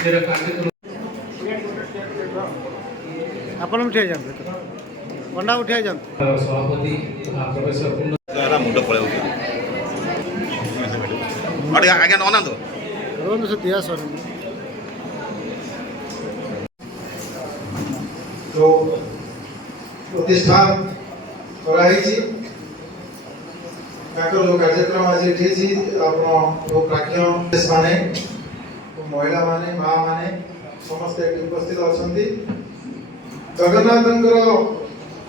ମନ୍ଦିର କାର୍ଯ୍ୟକ୍ରମ ଆପଣ ଉଠାଇ ଯାଆନ୍ତୁ ପଣ୍ଡା ଉଠାଇ ଯାଆନ୍ତୁ ସଭାପତି ପ୍ରଫେସର ମୁଣ୍ଡ ପଳେଇ ଆଜ୍ଞା ନନାନ୍ତୁ ରୁହନ୍ତୁ ସେ ଦିଆ ସର जो प्रतिष्ठान कराई जो कार्यक्रम आज जो प्राज्ञ माने महिला माने माँ माने समस्त उपस्थित अच्छा जगन्नाथ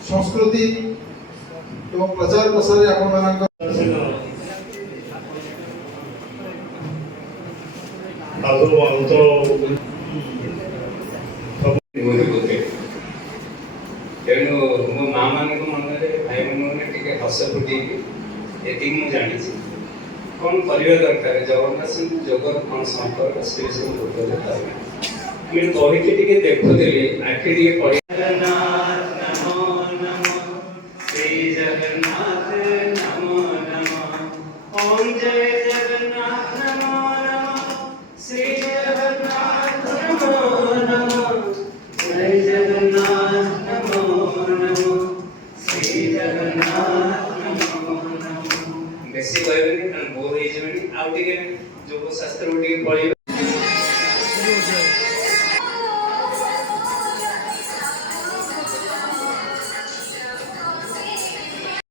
संस्कृति एवं प्रचार प्रसार तेणु मो माँ मान मन भाई मन टे हस फुटे ये मुझे जानी कौन करवा दरकार जगन्नाथ जोगर कौन संपर्क से सब लोक कही देखुली आखि पड़े बेसी कहबे बोर हो जो शास्त्र पढ़े